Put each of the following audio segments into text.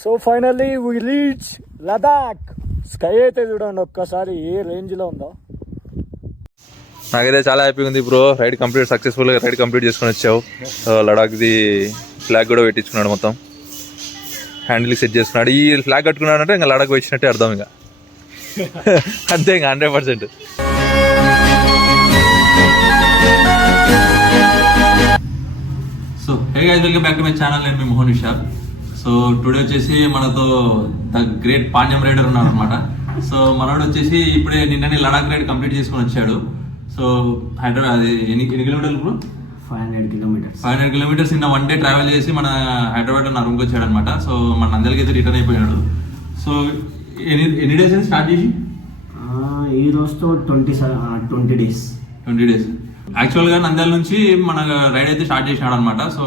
So finally we reach Ladakh. Sky అయితే చూడండి ఒక్కసారి ఏ రేంజ్లో ఉందో. నాకైతే చాలా హ్యాపీగా ఉంది బ్రో. రైడ్ కంప్లీట్ సక్సెస్ఫుల్గా రైడ్ కంప్లీట్ చేసుకుని వచ్చావు. లడాఖ్ది ఫ్లాగ్ కూడా పెట్టించుకున్నాడు, మొత్తం హ్యాండిల్ సెట్ చేసుకున్నాడు. ఈ ఫ్లాగ్ కట్టుకున్నాడు అంటే ఇంకా లడాఖ్ వచ్చినట్టే అర్థం. ఇంకా అంతే, ఇంకా 100%. So hey guys, welcome back to my channel. నేను మీ మోహన్ విశాల్. సో టుడే వచ్చేసి మనతో ద గ్రేట్ పాండ్యం రైడర్ ఉన్నాడు అనమాట. సో మనోడు వచ్చేసి ఇప్పుడే నిన్ననే లడాక్ రైడ్ కంప్లీట్ చేసుకుని వచ్చాడు. సో హైదరాబాద్ అది ఎన్ని కిలోమీటర్లు బ్రో? 500 కిలోమీటర్స్ నిన్న 1 డే ట్రావెల్ చేసి మన హైదరాబాద్ నా రూమ్కి వచ్చాడు అనమాట. సో మన నంద్యాలకి అయితే రిటర్న్ అయిపోయాడు. సో ఎన్ని డేస్ అయితే స్టార్ట్ చేసి? ఈ రోజుతో 20 డేస్. యాక్చువల్గా నంద్యాల నుంచి మన రైడ్ అయితే స్టార్ట్ చేసినాడు అనమాట. సో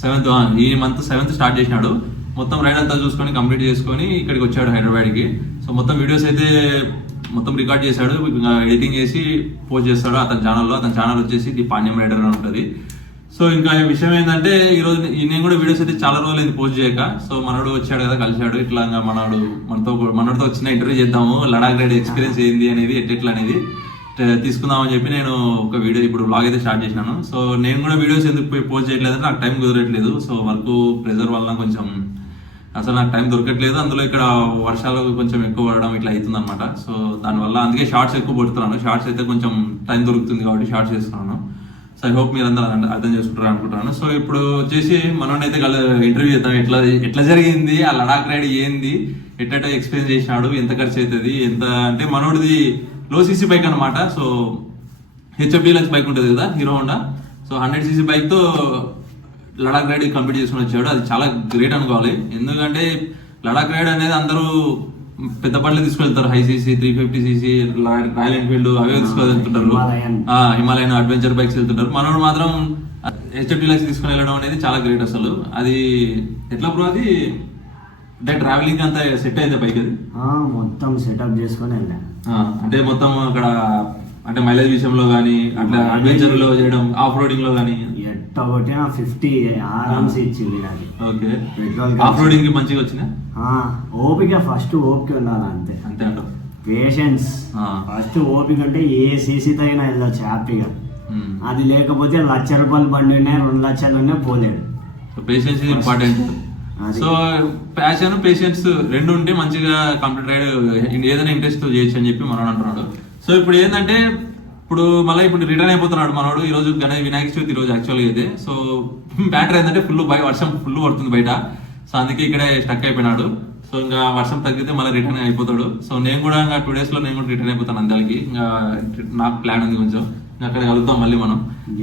7th ఈ మంత్ 7th స్టార్ట్ చేసినాడు. మొత్తం రైడ్ అంతా చూసుకొని కంప్లీట్ చేసుకొని ఇక్కడికి వచ్చాడు హైదరాబాద్కి. సో మొత్తం వీడియోస్ అయితే మొత్తం రికార్డ్ చేశాడు, ఎడిటింగ్ చేసి పోస్ట్ చేస్తాడు అతని ఛానల్లో. అతని ఛానల్ వచ్చేసి ది పాండ్యం రైడర్ అని ఉంటుంది. సో ఇంకా విషయం ఏంటంటే ఈరోజు నేను కూడా వీడియోస్ అయితే చాలా రోజులు అయింది పోస్ట్ చేయక. సో మనోడు వచ్చాడు కదా, కలిశాడు. ఇట్లా మనోడితో వచ్చిన ఇంటర్వ్యూ చేద్దాము, లడాక్ రైడ్ ఎక్స్పీరియన్స్ ఏంది అనేది ఎట్లా అనేది తీసుకుందామని చెప్పి నేను ఒక వీడియో ఇప్పుడు బ్లాగ్ అయితే స్టార్ట్ చేసినాను. సో నేను కూడా వీడియోస్ ఎందుకు పోస్ట్ చేయట్లేదు అంటే నాకు టైం కుదరట్లేదు. సో వర్క్ ప్రెజర్ వల్ల కొంచెం అసలు నాకు టైం దొరకట్లేదు. అందులో ఇక్కడ వర్షాలు కొంచెం ఎక్కువ పడడం ఇట్లా అవుతుంది అనమాట. సో దానివల్ల అందుకే షార్ట్స్ ఎక్కువ పెడుతున్నాను. షార్ట్స్ అయితే కొంచెం టైం దొరుకుతుంది కాబట్టి షార్ట్స్ చేస్తున్నాను. సో ఐ హోప్ మీరు అందరూ అర్థం చేసుకుంటారు అనుకుంటున్నాను. సో ఇప్పుడు వచ్చేసి మనోడిని అయితే ఇంటర్వ్యూ చేద్దాం. ఎట్లా జరిగింది, ఆ లడాక్ రైడ్ ఏంది, ఎట్లా ఎక్స్పీరియన్స్ చేసినాడు, ఎంత ఖర్చు అవుతుంది, ఎంత అంటే మనోడిది లో సీసీ బైక్ అనమాట. సో హెచ్ఎఫ్ డీలక్స్ బైక్ ఉంటుంది కదా, హీరో హోండా. సో 100cc బైక్తో లడాక్ రైడ్ కంప్లీట్ చేసుకుని వచ్చాడు. అది చాలా గ్రేట్ అనుకోవాలి. ఎందుకంటే లడాక్ రైడ్ అనేది అందరూ పెద్ద బండ్లు తీసుకెళ్తారు, high CC 350cc Royal Enfield అవే తీసుకెళ్తుంటారు, హిమాలయన్ అడ్వెంచర్ బైక్స్ వెళ్తుంటారు. మనోడు మాత్రం హెచ్ఎఫ్ డీలక్స్ తీసుకుని వెళ్ళడం అనేది చాలా గ్రేట్ అసలు. అది ఎట్లా బ్రో, అది అంటే ట్రావెలింగ్ అంతా సెట్ అయింది బైక్? అది మొత్తం సెటప్ చేసుకొని వెళ్ళాను. అంటే మొత్తం అక్కడ అంటే మైలేజ్ విషయంలో కానీ అట్లా అడ్వెంచర్ లో చేయడం, ఆఫ్ రోడింగ్ లో కానీ ఎట్టబట్టి 50 ఆరామ్స్ ఇచ్చింది నాకు. ఓకే, ఆఫ్ రోడింగ్ కి మంచిగా వచ్చినా? ఓపిక ఫస్ట్ ఓపిక ఉండాలి, అంతే అంతే అంట. Patience first. ఓపిక అంటే ఏ సీసీతో అయినా వెళ్ళొచ్చు హ్యాపీగా. అది లేకపోతే ₹1,00,000 బండి ఉన్నాయి, 2 లక్షలు ఉన్నాయి, పోలేడు. Patience is important. So passion patience రెండు ఉంటే మంచిగా కంప్లీట్ రైడ్ ఏదైనా ఇంట్రెస్ట్ చేయొచ్చు అని చెప్పి మనోడు అంటున్నాడు. సో ఇప్పుడు ఏంటంటే ఇప్పుడు రిటర్న్ అయిపోతున్నాడు మనోడు. ఈ రోజు వినాయక చవితి రోజు యాక్చువల్గా అయితే. సో బ్యాటరీ ఏంటంటే వర్షం ఫుల్ పడుతుంది బయట. సో అందుకే ఇక్కడే స్టక్ అయిపోయినాడు. సో ఇంకా వర్షం తగ్గితే మళ్ళీ రిటర్న్ అయిపోతాడు. సో నేను కూడా ఇంకా 2 days లో నేను కూడా రిటర్న్ అయిపోతాను నంద్యాలకి. ఇంకా నాకు ప్లాన్ ఉంది కొంచెం, అక్కడ కలుద్దాం మళ్ళీ మనం.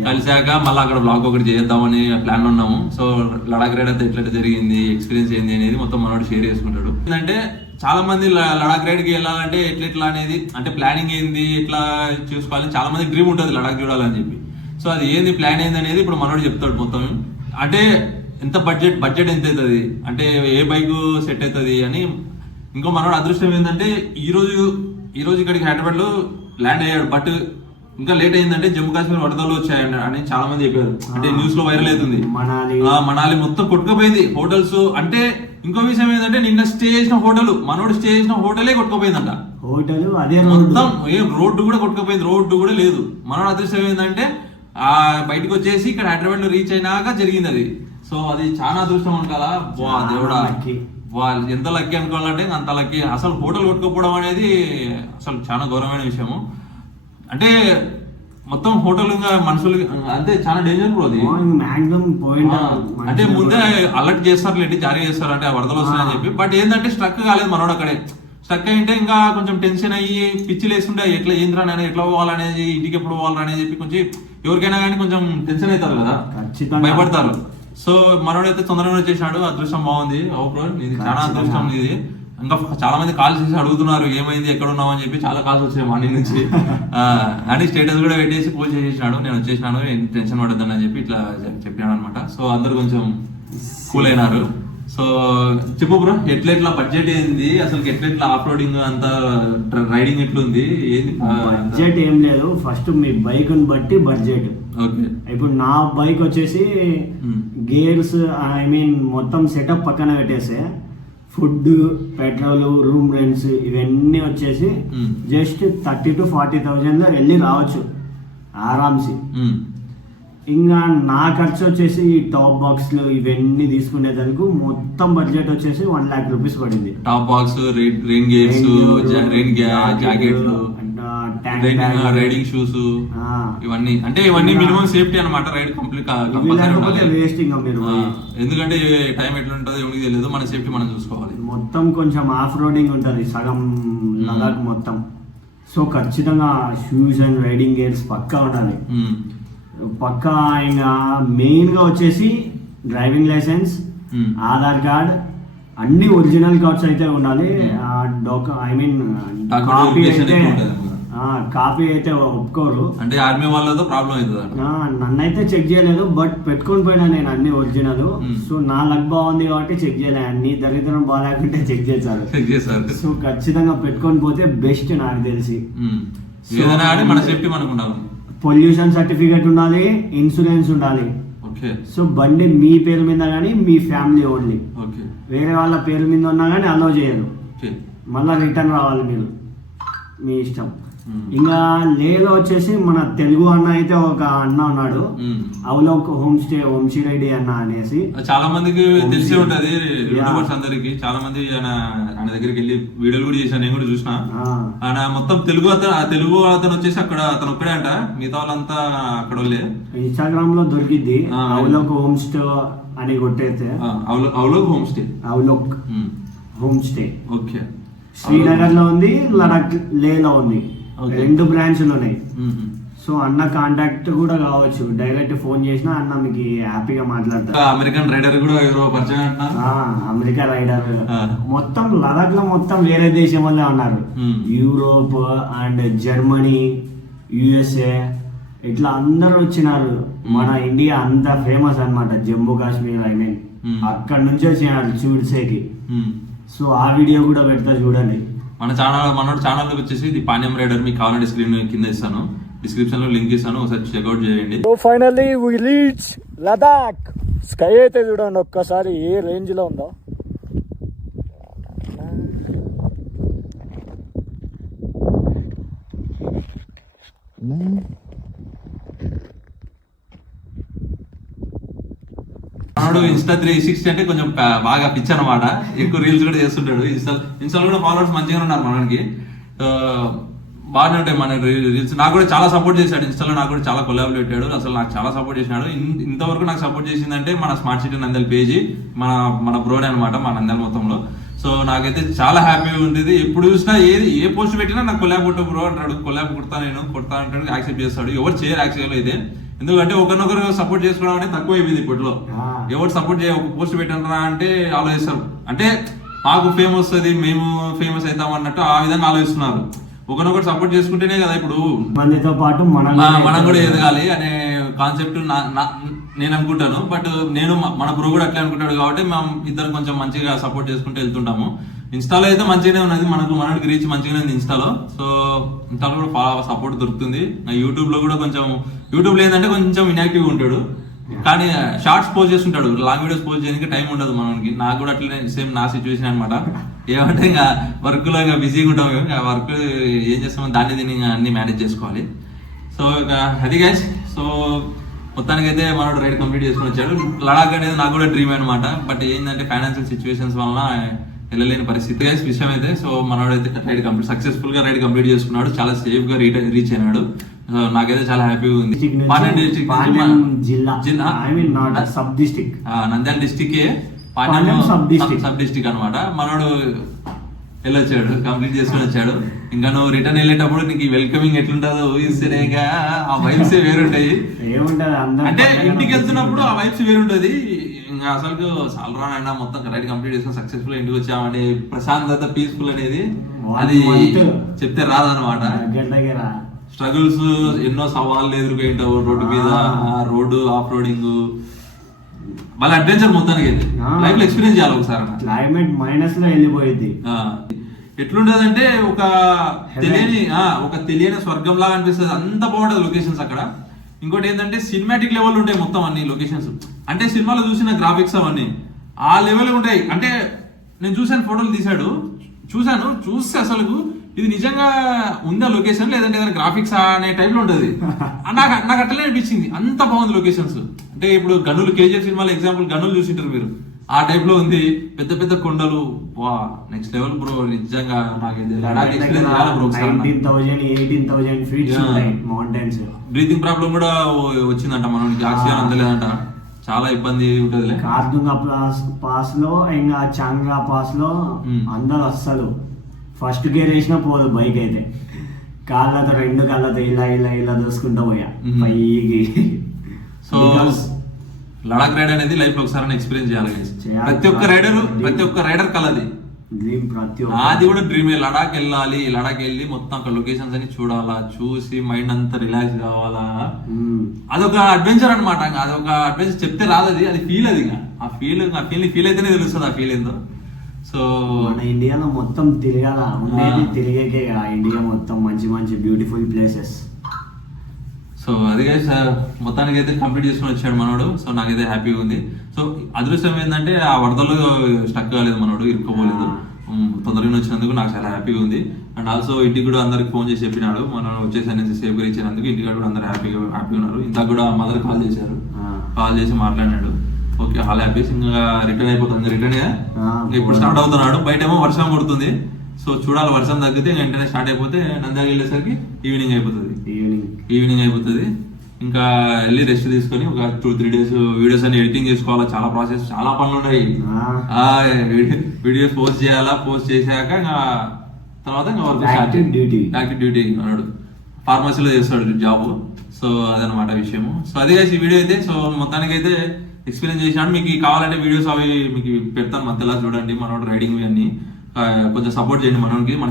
కలిసాక మళ్ళీ అక్కడ బ్లాగ్ ఒకటి చేద్దామని ప్లాన్ ఉన్నాము. సో లడాక్ రైడ్ అంతా ఎట్లా జరిగింది, ఎక్స్పీరియన్స్ ఏంది అనేది మొత్తం మనోడు షేర్ చేసుకుంటాడు. ఏంటంటే చాలా మంది లడాక్ రైడ్ కి వెళ్ళాలంటే ఎట్లా అనేది అంటే ప్లానింగ్ ఏంది, ఎట్లా చూసుకోవాలి, చాలా మంది డ్రీమ్ ఉంటుంది లడాక్ చూడాలని చెప్పి. సో అది ఏంది, ప్లాన్ ఏంది అనేది ఇప్పుడు మనోడు చెప్తాడు మొత్తం. అంటే ఎంత బడ్జెట్ ఎంత అవుతుంది, అంటే ఏ బైక్ సెట్ అవుతుంది అని. ఇంకో మనోడు అదృష్టం ఏంటంటే ఈ రోజు ఇక్కడికి హైదరాబాద్ లో ల్యాండ్ అయ్యాడు. బట్ ఇంకా లేట్ అయిందంటే జమ్మూ కాశ్మీర్ వరదలు వచ్చాయని అని చాలా మంది చెప్పారు. అంటే న్యూస్ లో వైరల్ అవుతుంది. మనాలి మొత్తం కొట్టుకుపోయింది హోటల్స్. అంటే ఇంకో విషయం ఏంటంటే నిన్న స్టే చేసిన మనోడు స్టే చేసిన హోటలే కొట్టుకుపోయిందంట. మొత్తం రోడ్డు కూడా కొట్టుకుపోయింది, రోడ్డు కూడా లేదు. మనోడు అదృష్టం ఏంటంటే బయటకు వచ్చేసి ఇక్కడ హైదరాబాద్ లో రీచ్ అయినాక జరిగింది అది. సో అది చాలా అదృష్టం అనుకోవాలా. దేవుడా, ఎంత లక్కీ అనుకోవాలంటే అంత లక్కీ. అసలు హోటల్ కొట్టుకోపోవడం అనేది అసలు చాలా ఘోరమైన విషయము. అంటే మొత్తం హోటల్ మనుషులు అంటే చాలా డేంజర్ బ్రో అది. అంటే ముందే అలర్ట్ చేస్తారు, జారీ చేస్తారు అంటే వరదలు వస్తాయని చెప్పి. బట్ ఏంటంటే స్ట్రక్ కాలేదు మనోడు అక్కడే. స్ట్రక్ అయింటే ఇంకా కొంచెం టెన్షన్ అయ్యి పిచ్చి లేస్తుంటే ఎట్లా ఏంద్రా అనేది, ఎట్లా పోవాలనేది, ఇంటికి ఎప్పుడు పోవాలనేది చెప్పి కొంచెం ఎవరికైనా కానీ కొంచెం టెన్షన్ అవుతారు కదా, భయపడతారు. సో మనోడైతే తొందరగా వచ్చేసాడు. అదృష్టం బాగుంది. బ్రో ఇది చాలా అదృష్టం ఇది. ఇంకా చాలా మంది కాల్ చేసి అడుగుతున్నారు ఏమైంది, ఎక్కడ ఉన్నావు అని చెప్పి. చాలా కాల్స్ వచ్చాయి మార్నింగ్ నుంచి. అని స్టేటస్ కూడా పెట్టేసి పోస్ట్ చేసేసినాడు, నేను వచ్చేసినాను, టెన్షన్ పడద్దని అని చెప్పి ఇట్లా చెప్పినాడు అనమాట. సో అందరు కొంచెం కూల్ అయినారు. సో చెప్పు బ్రో, ఎట్లా బడ్జెట్ ఏంది అసలు, ఎట్లా ఆఫ్ రోడింగ్ అంతా రైడింగ్ ఎట్లుంది, ఏంది? బడ్జెట్ ఏం లేదు, ఫస్ట్ మీ బైక్ బట్టి బడ్జెట్. ఓకే, ఇప్పుడు నా బైక్ వచ్చేసి గేర్స్ మొత్తం సెటప్ పక్కన పెట్టేస్తే ఫుడ్, పెట్రోల్, రూమ్ రెంట్స్ ఇవన్నీ వచ్చేసి జస్ట్ 30,000 to 40,000 లో వెళ్ళి రావచ్చు ఆరామ్సి. ఇంకా నా ఖర్చు వచ్చేసి ఈ టాప్ బాక్స్లు ఇవన్నీ తీసుకునేందుకు మొత్తం బడ్జెట్ వచ్చేసి 1,00,000 రూపీస్ పడింది. Top box, rain gears, rain జాకెట్లు, రైడింగ్ షూస్, ఇవన్నీ అంటే ఇవన్నీ మినిమం సేఫ్టీ అన్నమాట. రైడ్ కంప్లీట్ వేస్ట్ ఇంకా మీరు, ఎందుకంటే టైం ఎట్లుంటుందో ఎవరికి తెలియదు, మన సేఫ్టీ మనం చూసుకోవాలి. మొత్తం కొంచెం ఆఫ్ రోడింగ్ ఉంటుంది సగం లదాఖ్ మొత్తం. సో ఖచ్చితంగా షూస్ అండ్ రైడింగ్ గేర్స్ పక్కా ఉండాలి. పక్కా ఇంకా మెయిన్ గా వచ్చేసి డ్రైవింగ్ లైసెన్స్, ఆధార్ కార్డ్, అన్ని ఒరిజినల్ కార్డ్స్ అయితే ఉండాలి. ఐ మీన్ కాపీ అయితే ఒప్పుకోరు. అంటే ఆర్మీ వాళ్ళతో ప్రాబ్లం అవుతుంది. నన్నైతే చెక్ చేయలేదు, బట్ పెట్టుకొని పోయినా నేను అన్ని ఒరిజినల్. సో నా లక్ బాగుంది కాబట్టి చెక్ చేయలేదు. అన్ని దరిద్రం బాగాలేకుంటే చెక్ చేశారు. సో ఖచ్చితంగా పెట్టుకొని పోతే బెస్ట్ నాకు తెలిసి. మన సేఫ్టీ మనకు ఉండాలి. పొల్యూషన్ సర్టిఫికేట్ ఉండాలి, ఇన్సూరెన్స్ ఉండాలి. సో బండి మీ పేరు మీద కానీ మీ ఫ్యామిలీ ఓన్లీ, వేరే వాళ్ళ పేరు మీద ఉన్నా కానీ అలౌ చేయరు. మళ్ళీ రిటర్న్ రావాలి మీరు, మీ ఇష్టం. ఇంకా లేలో వచ్చేసి మన తెలుగు అన్న అయితే ఒక అన్న ఉన్నాడు, అవలోక్ హోమ్ స్టే, వంశీరెడ్డి అన్న అనేసి. చాలా మందికి తెలిసి ఉంటది, అందరికి. చాలా మంది ఆయన దగ్గరికి వెళ్ళి వీడియోలు కూడా చేశాను, నేను కూడా చూసిన. ఆయన మొత్తం తెలుగు అతను వచ్చేసి అక్కడ అతను ఒక్కడే అంట, మిగతా వాళ్ళంతా అక్కడ వాళ్ళే. ఇన్స్టాగ్రామ్ లో దొరికిద్ది అవలోక్ హోమ్ స్టే అని కొట్టేస్తే. Avalok home stay, Avalok home stay. Okay. Srinagar లో ఉంది, లడాక్ లేలో ఉంది, 2 బ్రాంచ్లు ఉన్నాయి. సో అన్న కాంటాక్ట్ కూడా కావచ్చు, డైరెక్ట్ ఫోన్ చేసినా అన్న మీకు హ్యాపీగా మాట్లాడతారు. అమెరికన్ రైడర్ కూడా పరిచయం. అమెరికా రైడర్ మొత్తం లదాఖ్ లో మొత్తం వేరే దేశం వల్లే ఉన్నారు. యూరోప్ అండ్ జర్మనీ, యుఎస్ఏ ఇట్లా అందరు వచ్చినారు. మన ఇండియా అంత ఫేమస్ అన్నమాట, జమ్మూ కాశ్మీర్. ఐ మీన్ అక్కడ నుంచి వచ్చినారు చూడ్సేకి. సో ఆ వీడియో కూడా పెడతా చూడండి. మన ఛానల్ వచ్చేసి ఇది పాండ్యం రైడర్. మీకు కావాలంటే స్క్రీన్ కింద ఇస్తాను, డిస్క్రిప్షన్ లో లింక్ ఇస్తాను, ఒకసారి చెక్అవుట్ చేయండి. So finally we reach Ladakh. Sky అయితే చూడండి ఒక్కసారి ఏ రేంజ్ లో ఉందో. మనోడు ఇన్స్టా 360 అంటే కొంచెం బాగా పిచ్చి అనమాట, ఎక్కువ రీల్స్ కూడా చేస్తుంటాడు. ఇన్స్టాలో కూడా ఫాలోవర్స్ మంచిగా ఉన్నారు మనకి, బాగానే ఉంటాయి మన రీల్స్. నాకు కూడా చాలా సపోర్ట్ చేశాడు ఇన్స్టాలో, నాకు కూడా చాలా కొలాబ్ పెట్టాడు. అసలు నాకు చాలా సపోర్ట్ చేసినాడు. ఇంతవరకు నాకు సపోర్ట్ చేసిందంటే మన స్మార్ట్ సిటీ నంద్యాల పేజీ, మన బ్రోడ్ అనమాట, మా నంద్యాల మొత్తంలో. సో నాకైతే చాలా హ్యాపీగా ఉంటుంది. ఎప్పుడు చూసినా ఏ పోస్ట్ పెట్టినా నాకు కొలాబ్ కొట్టు బ్రో అంటాడు. కొలాబ్ కొడతా అంటాడు, యాక్సెప్ట్ చేస్తాడు. ఎవరు చేయరు యాక్చువల్ అయితే, ఎందుకంటే ఒకరినొకరు సపోర్ట్ చేసుకోవడం అంటే తక్కువ అయిపోయింది ఇప్పట్లో. ఎవరు సపోర్ట్ ఒక పోస్ట్ పెట్టంటారా అంటే ఆలోచిస్తారు, అంటే మాకు ఫేమ్ వస్తుంది, మేము ఫేమస్ అవుతాం అన్నట్టు ఆ విధంగా ఆలోచిస్తున్నారు. ఒకరినొకరు సపోర్ట్ చేసుకుంటేనే కదా ఇప్పుడు మనతో పాటు మనం కూడా ఎదగాలి అనే కాన్సెప్ట్ నేను అనుకుంటాను. బట్ మన బ్రో కూడా అట్లా అనుకుంటాడు కాబట్టి మేము ఇద్దరు కొంచెం మంచిగా సపోర్ట్ చేసుకుంటూ వెళ్తుంటాము. ఇన్స్టాలో అయితే మంచిగానే ఉన్నది, మనకి రీచ్ మంచిగానే ఉంది ఇన్స్టాలో. సో ఇన్స్టాలో కూడా సపోర్ట్ దొరుకుతుంది. యూట్యూబ్ లో కూడా యూట్యూబ్ లో ఏంటంటే కొంచెం ఇన్యాక్టివ్ ఉంటాడు, కానీ షార్ట్స్ పోస్ట్ చేస్తుంటాడు. లాంగ్ వీడియోస్ పోస్ట్ చేయడానికి టైం ఉండదు మనకి. నాకు కూడా అట్లనే సేమ్ నా సిచ్యువేషన్ అనమాట. ఏమంటే ఇంకా వర్క్ లో ఇంకా బిజీగా ఉంటాం, ఇంకా వర్క్ ఏం చేస్తామో దీన్ని అన్ని మేనేజ్ చేసుకోవాలి. సో అది గైస్, సో మొత్తానికైతే మనోడు రైడ్ కంప్లీట్ చేసుకుని వచ్చాడు. లడాక్ అనేది నాకు కూడా డ్రీమ్ అనమాట. బట్ ఏంటంటే ఫైనాన్షియల్ సిచ్యువేషన్స్ వలన వెళ్ళలేని పరిస్థితి గైస్ విషయం అయితే. సో మనోడైతే రైడ్ సక్సెస్ఫుల్ గా రైడ్ కంప్లీట్ చేసుకున్నాడు, చాలా సేఫ్ గా రీచ్ అయినాడు. నాకైతే చాలా హ్యాపీగా ఉంది. నంద్యాల డిస్టిక్ సబ్ డిస్టిక్ అనమాట. మనోడు వెళ్ళొచ్చాడు, కంప్లీట్ చేసుకుని వచ్చాడు. ఇంకా నువ్వు రిటర్న్ వెళ్ళేటప్పుడు నీకు వెల్కమింగ్ ఎట్లుంటుందో ఊహిస్తేనేగా ఆ వైబ్స్ వేరుంటాయి. అంటే ఇంటికి వెళ్తున్నప్పుడు ఆ వైబ్స్ వేరుంటది. ఇంకా అసలు సాలరానైనా మొత్తం రైడ్ కంప్లీట్ చేసుకుని సక్సెస్ఫుల్ ఇంటికి వచ్చామని ప్రశాంతత, పీస్ఫుల్ అనేది అది చెప్తే రాదనమాట. స్ట్రగుల్స్ ఎన్నో సవాళ్ళు ఎదుర్కొంటావు రోడ్డు మీద, రోడ్డు ఆఫ్ రోడింగ్, వాళ్ళ అడ్వెంచర్ మొత్తానికి లైఫ్ లో ఎక్స్పీరియన్స్ చేయాలి ఒకసారి. క్లైమేట్ మైనస్ లో వెళ్ళిపోయింది. ఎట్లుంటదంటే ఒక తెలియని స్వర్గం లాగా అనిపిస్తుంది, అంత బాగుంటది లొకేషన్స్ అక్కడ. ఇంకోటి ఏంటంటే సినిమాటిక్ లెవెల్ ఉంటాయి మొత్తం అన్ని లొకేషన్స్. అంటే సినిమాలో చూసిన గ్రాఫిక్స్ అవన్నీ ఆ లెవెల్ ఉంటాయి. అంటే నేను చూసాను, ఫోటోలు తీశాడు, చూస్తే అసలు ఇది నిజంగా ఉందా లొకేషన్ లేదంటే ఏదైనా గ్రాఫిక్స్ అనే టైప్ లో ఉంటుంది. నాకు అట్లనే అనిపించింది, అంత బాగుంది లొకేషన్స్. అంటే ఇప్పుడు గనులు KGF సినిమాలో ఎగ్జాంపుల్ గనులు చూసింటారు మీరు, ఆ టైప్ లో ఉంది. పెద్ద పెద్ద కొండలు, వా నెక్స్ట్ లెవెల్ బ్రో. నిజంగా బ్రీతింగ్ ప్రాబ్లం కూడా వచ్చిందంట మనకి, ఆక్సిజన్ అందలేదంట, చాలా ఇబ్బంది ఉంటుంది. కార్దుంగా పాస్ లో ఇంకా చాంగ్లా పాస్ లో అందరూ అస్సలు ఫస్ట్ గేర్ వేసినా పోదు బైక్ అయితే, కాళ్ళతో 2 కాళ్ళతో ఇలా దూసుకుంటా పోయా పైకి. సో లడాక్ రైడ్ అనేది లైఫ్ లో ఒకసారి ఎక్స్పీరియన్స్ చేయాలి. ప్రతి ఒక్క రైడర్ కలది డ్రీమ్, అది కూడా డ్రీమే. లడాక్ వెళ్ళి మొత్తం అక్కడ లొకేషన్స్ అని చూడాలా, చూసి మైండ్ అంతా రిలాక్స్ కావాలా. అదొక అడ్వెంచర్ అనమాట. అదొక అడ్వెంచర్ చెప్తే రాదు, అది ఫీల్. అది ఆ ఫీల్ అయితేనే తెలుస్తుంది ఆ ఫీల్ ఏందో. సో మన ఇండియాలో మొత్తం తిరగాల, ఉండేది తిరిగేకే ఇండియా మొత్తం మంచి మంచి బ్యూటిఫుల్ ప్లేసెస్. సో అదిగా సార్ మొత్తానికి అయితే కంప్లీట్ చేసుకుని వచ్చాడు మనోడు. సో నాకైతే హ్యాపీగా ఉంది. సో అదృష్టం ఏంటంటే ఆ వరదలో స్టక్ కాలేదు మనోడు, ఇరుక్కోపోలేదు. తొందరగా వచ్చినందుకు నాకు చాలా హ్యాపీగా ఉంది. అండ్ ఆల్సో ఇంటికి కూడా అందరికి ఫోన్ చేసి చెప్పినాడు, మనం వచ్చేసి సేఫ్గా ఇచ్చినందుకు ఇంటికి కూడా అందరు హ్యాపీగా ఉన్నారు. ఇంత కూడా మదర్ కాల్ చేసి మాట్లాడినాడు. ఓకే, హాల్ హ్యాపీస్. ఇంకా రిటర్న్ అయిపోతుంది. రిటర్న్ ఇప్పుడు స్టార్ట్ అవుతున్నాడు. బయట ఏమో వర్షం కొడుతుంది. సో చూడాలి, వర్షం తగ్గితే వెంటనే స్టార్ట్ అయిపోతే నంద్యాలకు వెళ్ళేసరికి ఈవినింగ్ అయిపోతుంది. ఇంకా వెళ్ళి రెస్ట్ తీసుకొని ఒక 2-3 days వీడియోస్ అన్ని ఎడిటింగ్ చేసుకోవాలా. చాలా ప్రాసెస్, చాలా పనులు ఉన్నాయి. వీడియోస్ పోస్ట్ చేయాలా, పోస్ట్ చేశాక తర్వాత యాక్టివ్ డ్యూటీ అన్నాడు. ఫార్మసీలో చేస్తాడు జాబ్. సో అదనమాట విషయము. సో అదే ఈ వీడియో అయితే. సో మొత్తానికి అయితే ఎక్స్పీరియన్స్ చేసినాడు. మీకు కావాలంటే వీడియోస్ అవి మీకు పెడతాను మధ్యలో, చూడండి మనోడు రైడింగ్ అన్ని. కొంచెం సపోర్ట్ చేయండి మనోడికి. మన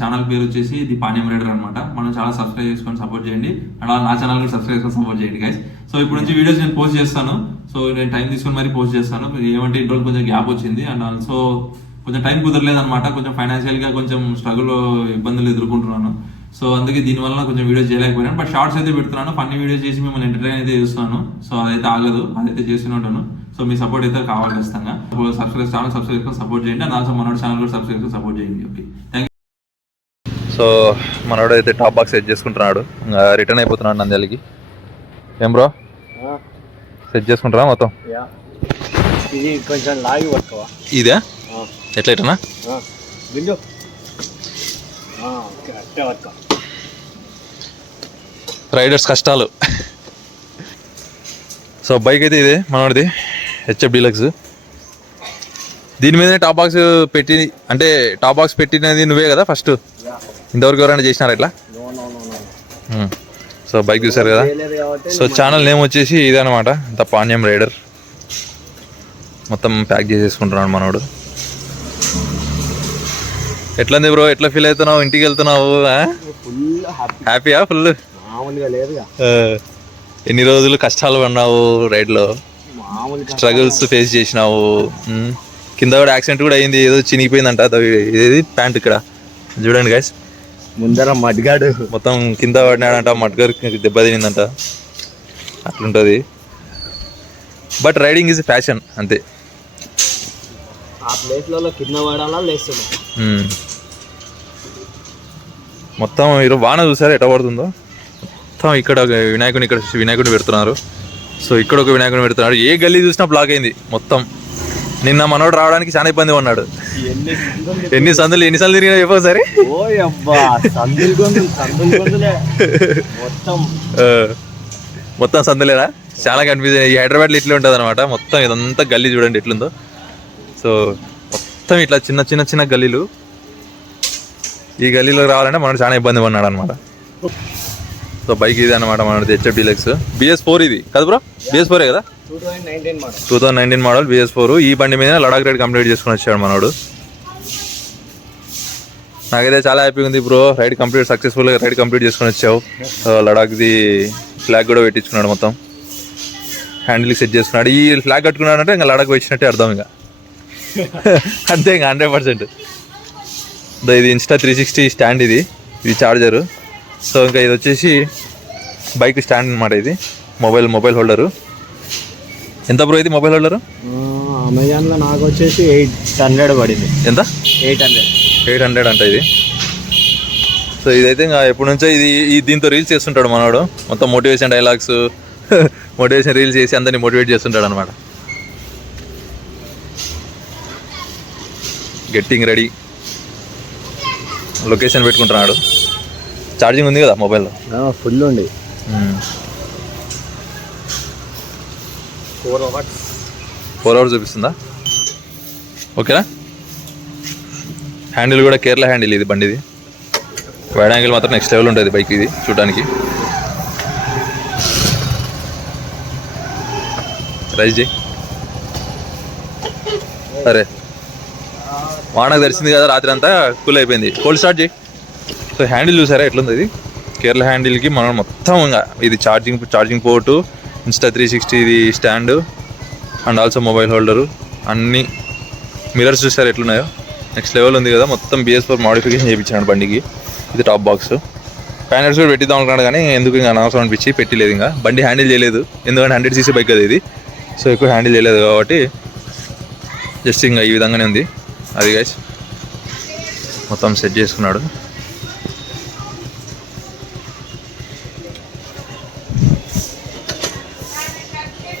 ఛానల్ పేరు వచ్చేసి ది పాణ్యం రైడర్ అనమాట. మనం చాలా సబ్స్క్రైబ్ చేసుకొని సపోర్ట్ చేయండి. అండ్ నా ఛానల్ కూడా సబ్స్క్రైబ్ చేసుకొని సపోర్ట్ చేయండి గైస్. సో ఇప్పుడు నుంచి వీడియోస్ నేను పోస్ట్ చేస్తాను. సో నేను టైం తీసుకొని మరీ పోస్ట్ చేస్తాను. ఏమంటే ఇంట్లో కొంచెం గ్యాప్ వచ్చింది. అండ్ ఆల్సో కొంచెం టైం కుదరలేదు అనమాట. కొంచెం ఫైనాన్షియల్ గా కొంచెం స్ట్రగుల్, ఇబ్బందులు ఎదుర్కొంటున్నాను. సో అందుకే దీనివల్ల కొంచెం వీడియోస్ చేయలేకపోయాను. బట్ షార్ట్స్ అయితే పెడుతున్నాను, ఫన్నీ వీడియోస్ చేసి మిమ్మల్ని ఎంటర్టైన్ అయితే చేస్తున్నాను. సో అదైతే ఆగదు, అదైతే చేస్తూనే ఉంటాను. సో మీ సపోర్ట్ అయితే కావాలి ఖచ్చితంగా. సబ్స్క్రైబ్ చేసుకొని సపోర్ట్ చేయండి. అండ్ ఆల్సో మనోడు ఛానల్ కూడా సబ్స్క్రైబ్ చేసుకొని సపోర్ట్ చేయండి. Okay, thank you. సో మనోడు అయితే టాప్ బాక్స్ సెట్ చేసుకుంటున్నాడు. రిటర్న్ అయిపోతున్నాడు నంద్యాలకి. ఏం బ్రో సెట్ చేసుకుంటారా మొత్తం? ఇది కొంచెం లాగి పట్టుకోవా? ఇదే ఎట్లయినా రైడర్స్ కష్టాలు. సో బైక్ అయితే ఇదే మనోడిది, HF డీలక్స్. దీని మీదనే టాప్ బాక్స్ పెట్టి, అంటే టాప్ బాక్స్ పెట్టినది నువ్వే కదా ఫస్ట్? ఇంతవరకు ఎవరైనా చేసినారా ఇట్లా? సో బైక్ చూసారు కదా. సో ఛానల్ నేమ్ వచ్చేసి ఇదనమాట, ద పాణ్యం రైడర్. మొత్తం ప్యాక్ చేసేసుకుంటున్నాడు మనోడు. ఎట్లంది బ్రో, ఎట్లా ఫీల్ అవుతున్నావు? ఇంటికి వెళ్తున్నావు? హ్యాపీయా? ఫుల్. ఎన్ని రోజులు కష్టాలు పడినావు రైడ్లో, స్ట్రగుల్స్ ఫేస్ చేసినావు. కింద కూడా యాక్సిడెంట్ కూడా అయింది, ఏదో చినిగిపోయిందంట. ఇది ప్యాంట్ ఇక్కడ చూడండి గైస్, ముందర మడ్గాడు మొత్తం కింద పడినాడంట. మడ్గారు దెబ్బ తినిందంట. అట్లుంటుంది. బట్ రైడింగ్ ఈజ్ ఫ్యాషన్ అంతే. ఆ ప్లేస్లలో కింద పడాలా లేస్తున్నా. మొత్తం ఈరోజు వాన చూసారు ఎట్లా పడుతుందో. మొత్తం ఇక్కడ వినాయకుడిని పెడుతున్నారు. సో ఇక్కడ ఒక వినాయకుడిని పెడుతున్నారు. ఏ గల్లీ చూసినా బ్లాక్ అయింది మొత్తం. నిన్న మనోడు రావడానికి చాలా ఇబ్బంది ఉన్నాడు. ఎన్నిసార్లు తిరిగినా చెప్పు సరే. మొత్తం సందులేనా? చాలా కన్ఫ్యూజ్. ఈ హైదరాబాద్లో ఇట్లా ఉంటుంది అనమాట. మొత్తం ఇదంతా గల్లీ చూడండి ఎట్లుందో. సో మొత్తం ఇట్లా చిన్న గల్లీలు. ఈ గల్లీలో రావాలంటే మనకు చాలా ఇబ్బంది పడినాడు అనమాట. సో బైక్ ఇది అనమాట మనది, HF డీలక్స్ BS4. ఇది కదా బ్రో? BS4 కదా, 2019 మోడల్ BS4. ఈ బండి మీద లడాక్ రైడ్ కంప్లీట్ చేసుకుని వచ్చాడు మనోడు. నాకైతే చాలా హ్యాపీగా ఉంది బ్రో. సక్సెస్ఫుల్గా రైడ్ కంప్లీట్ చేసుకుని వచ్చావు. లడాక్ది ఫ్లాగ్ కూడా పెట్టించుకున్నాడు. మొత్తం హ్యాండిల్కి సెట్ చేసుకున్నాడు. ఈ ఫ్లాగ్ కట్టుకున్నాడు అంటే ఇంకా లడాక్ వచ్చినట్టే అర్థం. ఇంకా అంతే, ఇంకా 100%. ఇది Insta 360 స్టాండ్. ఇది చార్జరు. సో ఇంకా ఇది వచ్చేసి బైక్ స్టాండ్ అనమాట. ఇది మొబైల్ హోల్డరు. ఎంత బ్రో ఇది మొబైల్ హోల్డరు? అమెజాన్లో నాకు వచ్చేసి 800 పడింది. ఎంత? 800 అంట ఇది. సో ఇదైతే ఇంకా ఎప్పటి నుంచో ఇది దీంతో రీల్స్ చేస్తుంటాడు మనవాడు. మొత్తం మోటివేషన్ డైలాగ్స్ మోటివేషన్ రీల్స్ చేసి అందరినీ మోటివేట్ చేస్తుంటాడు అనమాట. గెట్టింగ్ రెడీ, లొకేషన్ పెట్టుకుంటున్నాడు. ఛార్జింగ్ ఉంది కదా మొబైల్లో? ఫుల్ ఉంది. 4 hours చూపిస్తుందా? ఓకేనా? హ్యాండిల్ కూడా కేరళ హ్యాండిల్ ఇది బండిది. వైడ్ యాంగిల్ మాత్రం నెక్స్ట్ లెవెల్ ఉంటుంది బైక్ ఇది చూడడానికి. రైజ్ చేయి. సరే, వానకు తెరిచింది కదా రాత్రి అంతా, కూల్ అయిపోయింది. కోల్డ్ స్టార్ట్ చేయి. సో హ్యాండిల్ చూసారా ఎట్లుంది ఇది? కేరళ హ్యాండిల్కి మనం మొత్తం ఇంకా ఇది ఛార్జింగ్ పోర్టు, ఇన్స్టా 360 ఇది stand and also mobile holder, అన్ని మిరర్స్ చూసారు ఎట్లున్నాయో, నెక్స్ట్ లెవెల్ ఉంది కదా. మొత్తం BS4 మోడిఫికేషన్ చేయించాడు బండికి. ఇది టాప్ బాక్స్. ప్యానర్స్ కూడా పెట్టిద్దాం అనుకున్నాడు కానీ ఎందుకు ఇంకా అనవసరం అనిపించి పెట్టలేదు. ఇంకా బండి హ్యాండిల్ చేయలేదు, ఎందుకంటే 100cc బైక్ కదా ఇది. సో ఎక్కువ హ్యాండిల్ చేయలేదు కాబట్టి జస్ట్ ఇంకా ఈ విధంగానే ఉంది అది గైస్. మొత్తం సెట్ చేసుకున్నాడు.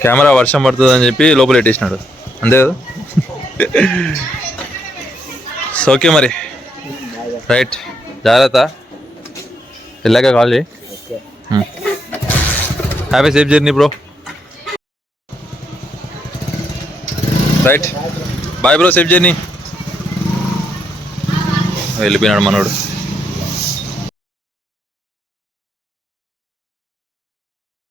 కెమెరా వర్షం పడుతుందని చెప్పి లోపల పెట్టేసినాడు, అంతే కదా. సో ఓకే మరి, రైట్, జాగ్రత్త, వెళ్ళాక కాల్ చేయి. Happy safe journey bro. Right, bye bro, safe journey. వెళ్ళిపోయినాడు మనోడు.